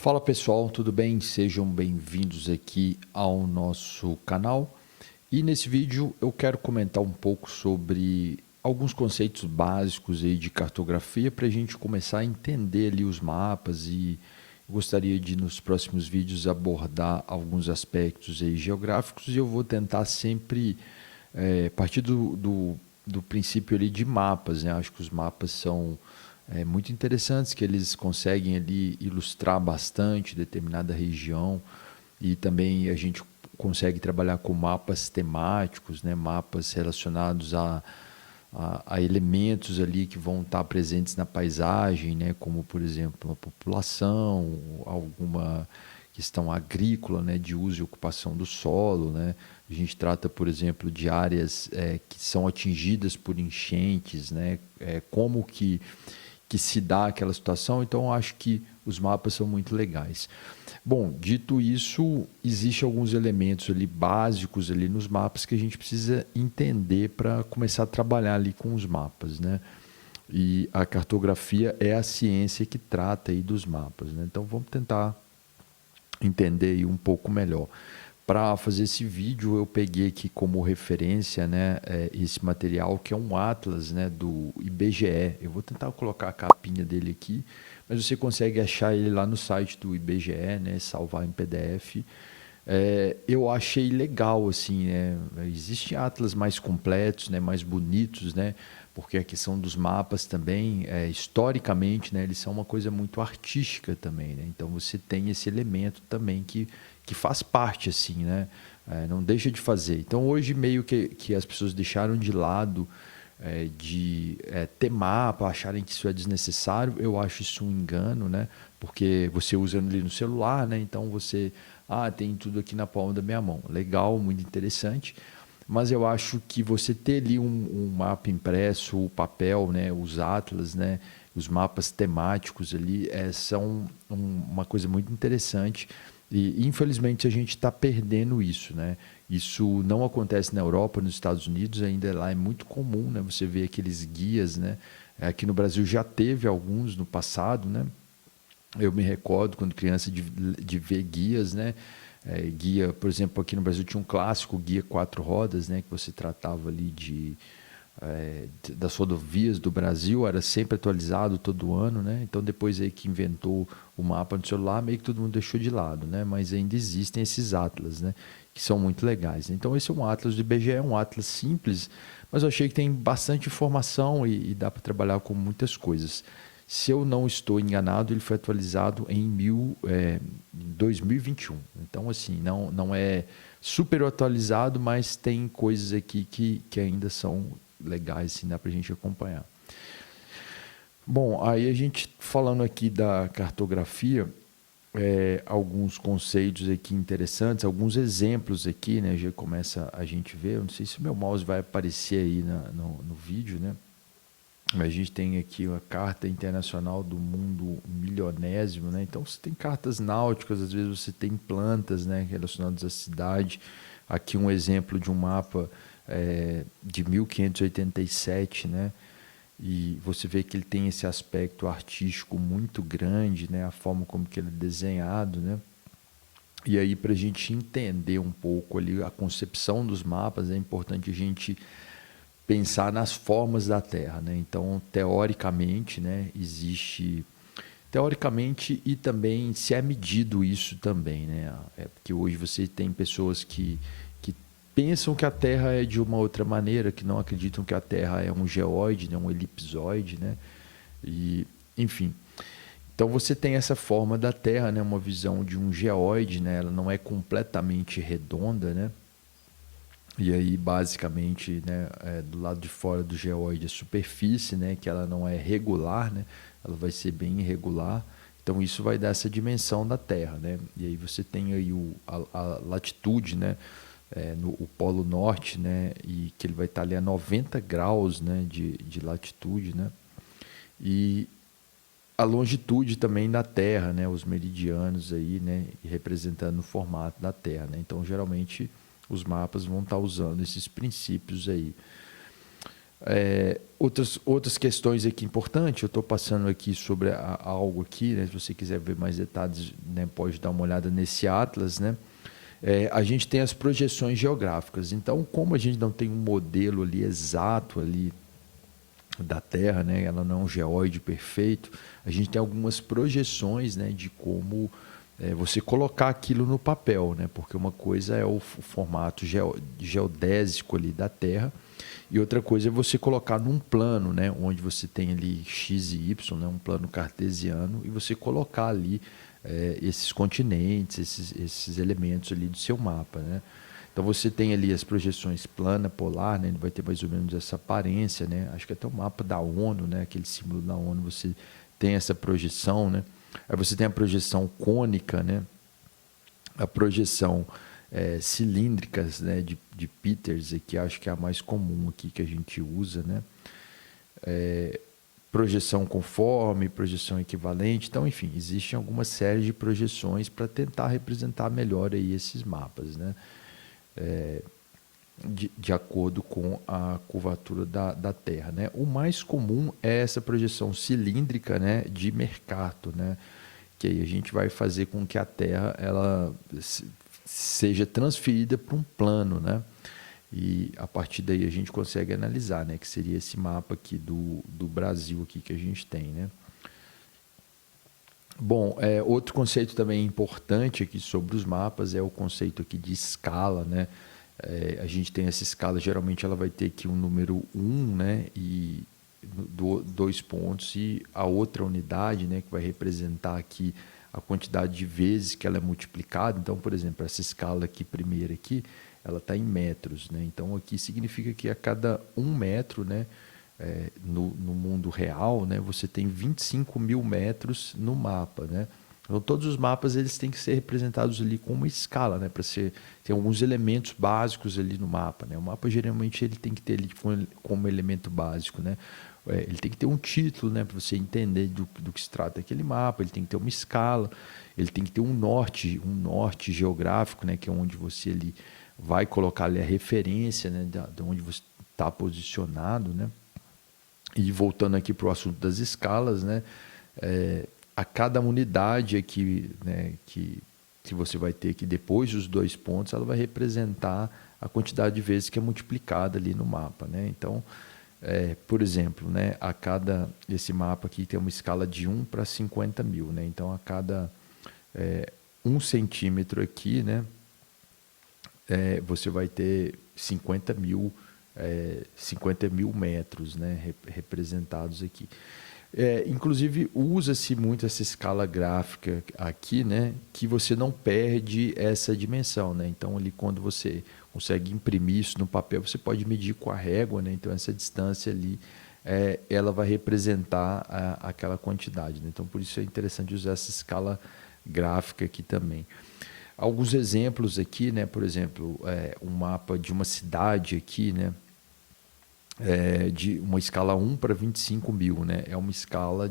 Fala pessoal, tudo bem? Sejam bem-vindos aqui ao nosso canal. E nesse vídeo eu quero comentar um pouco sobre alguns conceitos básicos aí de cartografia para a gente começar a entender ali os mapas e eu gostaria de nos próximos vídeos abordar alguns aspectos aí geográficos e eu vou tentar sempre partir do princípio ali de mapas, né? Acho que os mapas são muito interessantes, que eles conseguem ali ilustrar bastante determinada região e também a gente consegue trabalhar com mapas temáticos, né? Mapas relacionados a elementos ali que vão estar presentes na paisagem, né? Como por exemplo a população, alguma questão agrícola, né? De uso e ocupação do solo, né? A gente trata, por exemplo, de áreas que são atingidas por enchentes, né? Como que se dá aquela situação, então eu acho que os mapas são muito legais. Bom, dito isso, existem alguns elementos ali básicos ali nos mapas que a gente precisa entender para começar a trabalhar ali com os mapas, né? E a cartografia é a ciência que trata aí dos mapas, né? Então vamos tentar entender aí um pouco melhor. Para fazer esse vídeo, eu peguei aqui como referência, né, esse material que é um atlas, né, do IBGE. Eu vou tentar colocar a capinha dele aqui, mas você consegue achar ele lá no site do IBGE, né, salvar em PDF. Eu achei legal, assim, né? Existem atlas mais completos, né, mais bonitos, né? Porque a questão dos mapas também, historicamente, né, eles são uma coisa muito artística também, né? Então você tem esse elemento também que faz parte, assim, né? Não deixa de fazer. Então hoje meio que as pessoas deixaram de lado ter mapa, acharem que isso é desnecessário. Eu acho isso um engano, né? Porque você usa ali no celular, né? Então você, tem tudo aqui na palma da minha mão. Legal, muito interessante. Mas eu acho que você ter ali um mapa impresso, o papel, né? Os atlas, né? Os mapas temáticos ali são uma coisa muito interessante. E infelizmente a gente está perdendo isso, né? Isso não acontece na Europa, nos Estados Unidos, ainda lá é muito comum, né? Você vê aqueles guias, né? Aqui no Brasil já teve alguns no passado, né? Eu me recordo quando criança de ver guias, né? Guia, por exemplo, aqui no Brasil tinha um clássico guia quatro rodas, né? Que você tratava ali das rodovias do Brasil, era sempre atualizado todo ano, né? Então depois aí que inventou o mapa no celular, meio que todo mundo deixou de lado, né? Mas ainda existem esses atlas, né? Que são muito legais. Então esse é um atlas do IBGE, é um atlas simples, mas eu achei que tem bastante informação e dá para trabalhar com muitas coisas. Se eu não estou enganado, ele foi atualizado em 2021. Então, assim, não é super atualizado, mas tem coisas aqui que ainda são legais, assim, dá para a gente acompanhar. Bom, aí a gente falando aqui da cartografia, alguns conceitos aqui interessantes, alguns exemplos aqui, né? Já começa a gente ver, eu não sei se o meu mouse vai aparecer aí no vídeo, né? A gente tem aqui a Carta Internacional do Mundo Milionésimo, né? Então você tem cartas náuticas, às vezes você tem plantas, né, relacionadas à cidade. Aqui um exemplo de um mapa de 1587, né? E você vê que ele tem esse aspecto artístico muito grande, né? A forma como que ele é desenhado, né? E aí, para a gente entender um pouco ali a concepção dos mapas, é importante a gente pensar nas formas da Terra, né? Então, teoricamente, né, existe teoricamente e também se é medido isso também, né? Porque hoje você tem pessoas que pensam que a Terra é de uma outra maneira, que não acreditam que a Terra é um geóide, né, um elipsoide, né? E, enfim. Então você tem essa forma da Terra, né, uma visão de um geóide, né? Ela não é completamente redonda, né? E aí, basicamente, né, do lado de fora do geóide, a superfície, né, que ela não é regular, né, ela vai ser bem irregular. Então, isso vai dar essa dimensão da Terra, né? E aí você tem aí a latitude, né, no o Polo Norte, né, e que ele vai estar ali a 90 graus, né, de latitude, né? E a longitude também da Terra, né, os meridianos aí, né, representando o formato da Terra, né? Então, geralmente os mapas vão estar usando esses princípios aí. Outras questões aqui importantes, eu estou passando aqui sobre algo aqui, né? Se você quiser ver mais detalhes, né, pode dar uma olhada nesse atlas, né? A gente tem as projeções geográficas. Então, como a gente não tem um modelo ali exato ali da Terra, né? Ela não é um geóide perfeito. A gente tem algumas projeções, né, de como você colocar aquilo no papel, né? Porque uma coisa é o formato geodésico ali da Terra e outra coisa é você colocar num plano, né, onde você tem ali x e y, né, um plano cartesiano, e você colocar ali esses continentes, esses elementos ali do seu mapa, né? Então você tem ali as projeções plana, polar, né? Ele vai ter mais ou menos essa aparência, né? Acho que até o mapa da ONU, né? Aquele símbolo da ONU, você tem essa projeção, né? Aí você tem a projeção cônica, né? A projeção cilíndricas, né? De Peters, que acho que é a mais comum aqui que a gente usa, né? Projeção conforme, projeção equivalente. Então, enfim, existem algumas séries de projeções para tentar representar melhor aí esses mapas, né? De acordo com a curvatura da Terra, né? O mais comum é essa projeção cilíndrica, né, de Mercator, né? Que aí a gente vai fazer com que a Terra ela seja transferida para um plano, né? E a partir daí a gente consegue analisar, né? Que seria esse mapa aqui do Brasil aqui que a gente tem, né? Bom, outro conceito também importante aqui sobre os mapas é o conceito aqui de escala, né? A gente tem essa escala, geralmente ela vai ter aqui um número 1, né? E 2 pontos e a outra unidade, né? Que vai representar aqui a quantidade de vezes que ela é multiplicada. Então, por exemplo, essa escala aqui, primeira aqui, ela está em metros, né? Então, aqui significa que a cada 1 metro, né? No mundo real, né, você tem 25 mil metros no mapa, né? Então, todos os mapas eles têm que ser representados ali com uma escala, né? Para ser tem alguns elementos básicos ali no mapa, né? O mapa geralmente ele tem que ter ali como elemento básico, né? Ele tem que ter um título, né? Para você entender do que se trata aquele mapa. Ele tem que ter uma escala. Ele tem que ter um norte geográfico, né? Que é onde você ali vai colocar ali a referência, né? De onde você está posicionado, né? E voltando aqui para o assunto das escalas, né? A cada unidade aqui, né, que você vai ter aqui depois dos 2 pontos, ela vai representar a quantidade de vezes que é multiplicada ali no mapa, né? Então, por exemplo, né, esse mapa aqui tem uma escala de 1 para 50 mil, né? Então, a cada 1 centímetro aqui, né, você vai ter 50 mil metros, né, representados aqui. Inclusive, usa-se muito essa escala gráfica aqui, né, que você não perde essa dimensão, né? Então, ali, quando você consegue imprimir isso no papel, você pode medir com a régua, né? Então, essa distância ali, ela vai representar aquela quantidade, né? Então, por isso é interessante usar essa escala gráfica aqui também. Alguns exemplos aqui, né? Por exemplo, um mapa de uma cidade aqui, né? De uma escala 1 para 25 mil, né? É uma escala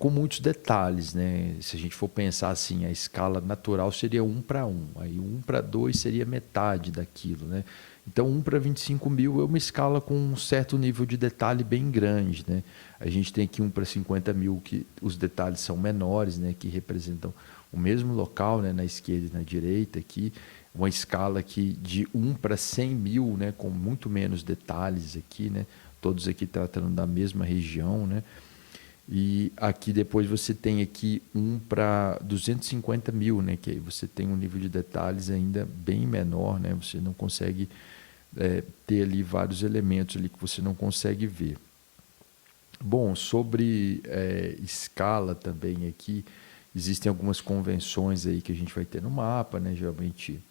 com muitos detalhes, né? Se a gente for pensar assim, a escala natural seria 1 para 1, aí 1 para 2 seria metade daquilo, né? Então, 1 para 25 mil é uma escala com um certo nível de detalhe bem grande, né? A gente tem aqui 1 para 50 mil, que os detalhes são menores, né? Que representam o mesmo local, né? Na esquerda e na direita aqui, uma escala aqui de 1 para 100 mil, né? Com muito menos detalhes aqui, né? Todos aqui tratando da mesma região, né? E aqui depois você tem aqui 1 para 250 mil, né? Que aí você tem um nível de detalhes ainda bem menor, né? Você não consegue ter ali vários elementos ali que você não consegue ver. Bom, sobre escala também aqui, existem algumas convenções aí que a gente vai ter no mapa, né? Geralmente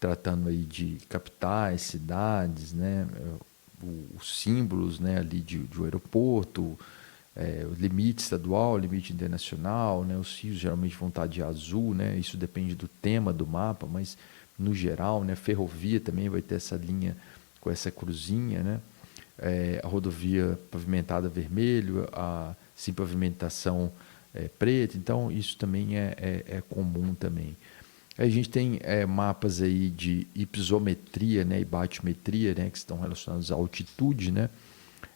tratando aí de capitais, cidades, né? Os símbolos, né? Ali de um aeroporto, o limite estadual, o limite internacional, né? Os rios geralmente vão estar de azul, né? Isso depende do tema do mapa, mas no geral, né? Ferrovia também vai ter essa linha com essa cruzinha, né? A rodovia pavimentada vermelho, a sem pavimentação preta, então isso também é comum também. A gente tem mapas aí de hipisometria, né, e batimetria, né, que estão relacionados à altitude, né?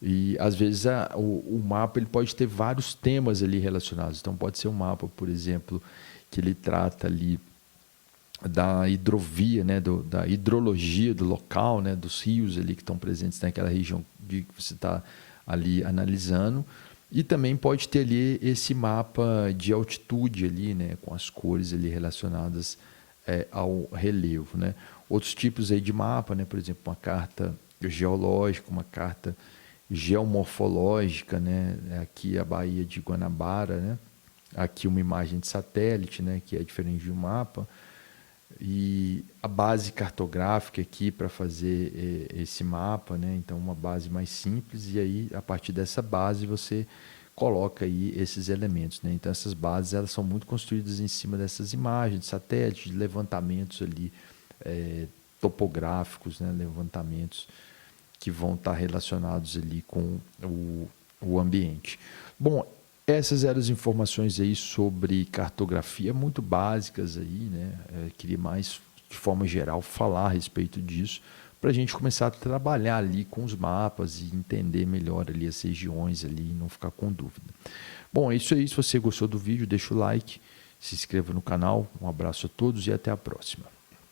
E às vezes o mapa ele pode ter vários temas ali relacionados. Então pode ser um mapa, por exemplo, que ele trata ali da hidrovia, né, da hidrologia do local, né, dos rios ali que estão presentes naquela região que você está ali analisando. E também pode ter ali esse mapa de altitude ali, né, com as cores ali relacionadas ao relevo, né. Outros tipos aí de mapa, né, por exemplo, uma carta geológica, uma carta geomorfológica, né, aqui a Baía de Guanabara, né, aqui uma imagem de satélite, né, que é diferente de um mapa, e a base cartográfica aqui para fazer esse mapa, né? Então uma base mais simples e aí a partir dessa base você coloca aí esses elementos, né? Então essas bases elas são muito construídas em cima dessas imagens de satélite, de levantamentos ali topográficos, né? Levantamentos que vão estar relacionados ali com o ambiente. Bom, essas eram as informações aí sobre cartografia, muito básicas aí, né? Queria mais, de forma geral, falar a respeito disso, para a gente começar a trabalhar ali com os mapas e entender melhor ali as regiões ali e não ficar com dúvida. Bom, é isso aí. Se você gostou do vídeo, deixa o like, se inscreva no canal. Um abraço a todos e até a próxima.